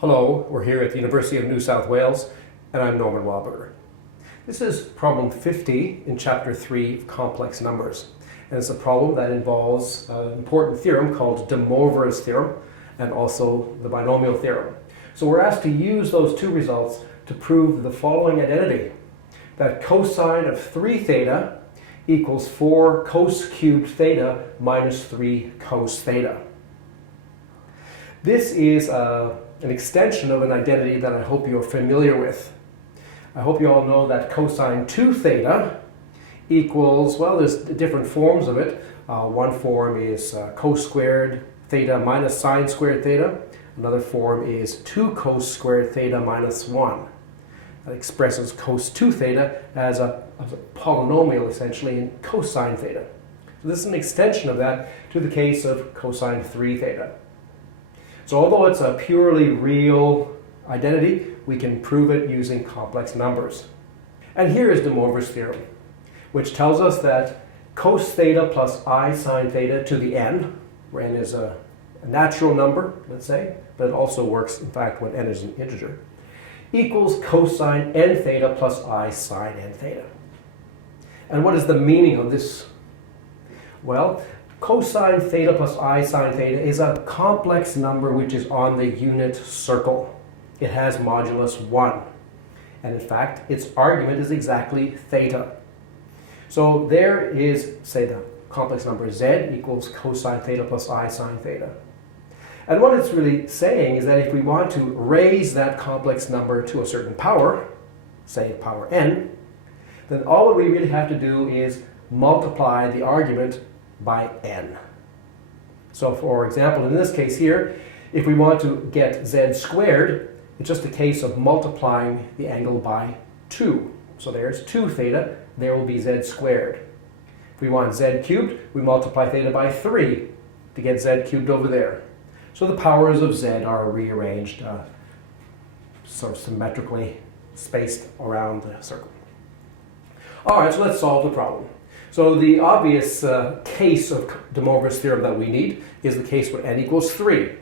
Hello, we're here at the University of New South Wales, and I'm N J Wildberger. This is problem 50 in chapter 3 of complex numbers. And it's a problem that involves an important theorem called de Moivre's theorem and also the binomial theorem. So we're asked to use those two results to prove the following identity, that cosine of 3 theta equals 4 cos cubed theta minus 3 cos theta. This is an extension of an identity that I hope you're familiar with. I hope you all know that cosine 2 theta equals, well, there's different forms of it. One form is cos squared theta minus sine squared theta. Another form is 2 cos squared theta minus 1. That expresses cos 2 theta as a polynomial, essentially, in cosine theta. So this is an extension of that to the case of cosine 3 theta. So although it's a purely real identity, we can prove it using complex numbers. And here is de Moivre's theorem, which tells us that cos theta plus I sine theta to the n, where n is a natural number, let's say, but it also works, in fact, when n is an integer, equals cosine n theta plus I sine n theta. And what is the meaning of this? Well, cosine theta plus I sine theta is a complex number which is on the unit circle. It has modulus 1. And in fact, its argument is exactly theta. So there is, say, the complex number z equals cosine theta plus I sine theta. And what it's really saying is that if we want to raise that complex number to a certain power, say power n, then all that we really have to do is multiply the argument by n. So for example, in this case here, if we want to get z squared, it's just a case of multiplying the angle by 2. So there's 2 theta, there will be z squared. If we want z cubed, we multiply theta by 3 to get z cubed over there. So the powers of z are rearranged sort of symmetrically spaced around the circle. All right, so let's solve the problem. So the obvious case of de Moivre's theorem that we need is the case where n equals 3,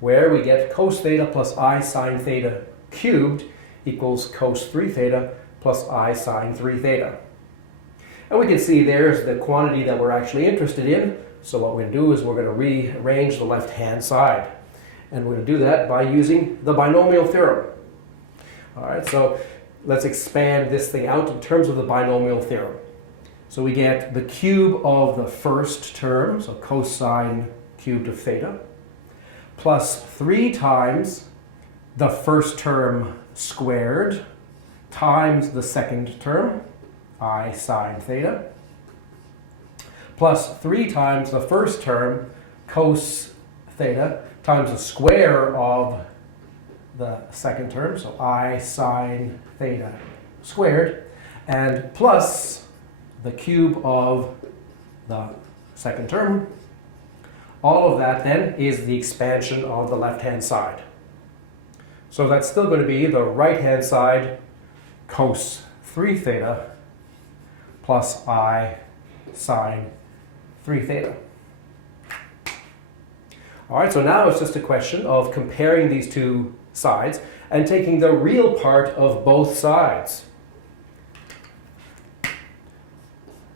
where we get cos theta plus I sine theta cubed equals cos 3 theta plus I sine 3 theta. And we can see there's the quantity that we're actually interested in. So what we're going to do is we're going to rearrange the left-hand side. And we're going to do that by using the binomial theorem. All right, so let's expand this thing out in terms of the binomial theorem. So we get the cube of the first term, so cosine cubed of theta, plus 3 times the first term squared times the second term, I sine theta, plus 3 times the first term cos theta times the square of the second term, so I sine theta squared, and plus the cube of the second term. All of that then is the expansion of the left-hand side. So that's still going to be the right-hand side cos 3 theta plus I sine 3 theta. All right, so now it's just a question of comparing these two sides and taking the real part of both sides.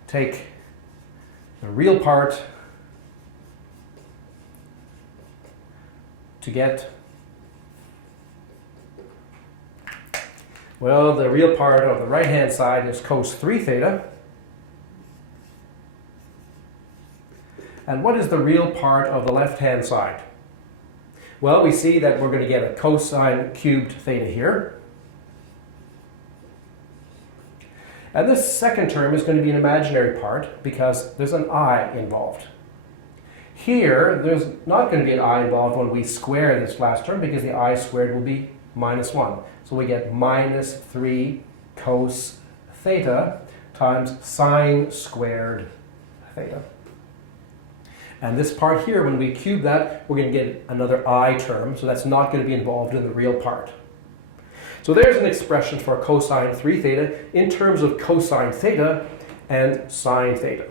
Take the real part to get, well, the real part of the right-hand side is cos 3 theta. And what is the real part of the left-hand side? Well, we see that we're going to get a cosine cubed theta here. And this second term is going to be an imaginary part because there's an I involved. Here, there's not going to be an I involved when we square this last term because the I squared will be minus 1. So we get minus 3 cos theta times sine squared theta. And this part here, when we cube that, we're going to get another I term, so that's not going to be involved in the real part. So there's an expression for cosine 3 theta in terms of cosine theta and sine theta.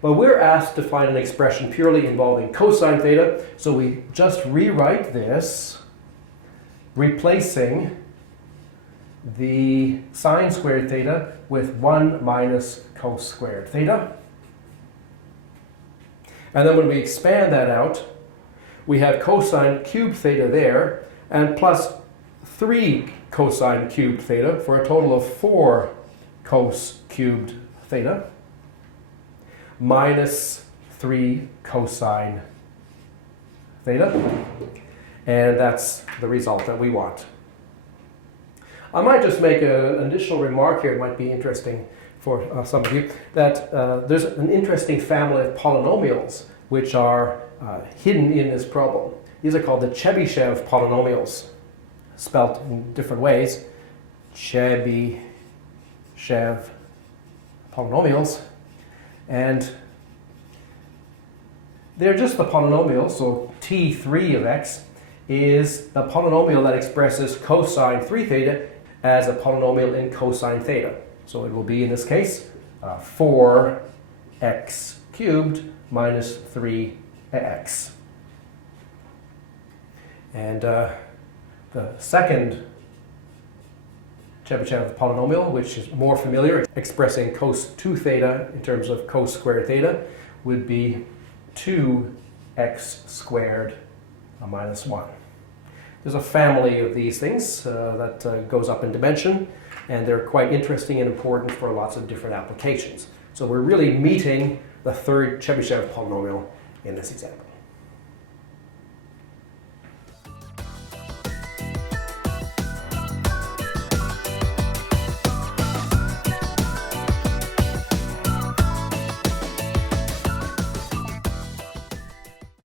But we're asked to find an expression purely involving cosine theta, so we just rewrite this replacing the sine squared theta with 1 minus cos squared theta. And then when we expand that out, we have cosine cubed theta there, and plus 3 cosine cubed theta for a total of 4 cos cubed theta, minus 3 cosine theta, and that's the result that we want. I might just make an additional remark here. It might be interesting for some of you, that there's an interesting family of polynomials which are hidden in this problem. These are called the Chebyshev polynomials, spelt in different ways. Chebyshev polynomials. And they're just the polynomials, so T3 of x is a polynomial that expresses cosine 3 theta as a polynomial in cosine theta. So it will be, in this case, 4x cubed minus 3x. And the second Chebyshev polynomial, which is more familiar, expressing cos 2 theta in terms of cos squared theta, would be 2x squared minus 1. There's a family of these things that goes up in dimension, and they're quite interesting and important for lots of different applications. So we're really meeting the third Chebyshev polynomial in this example.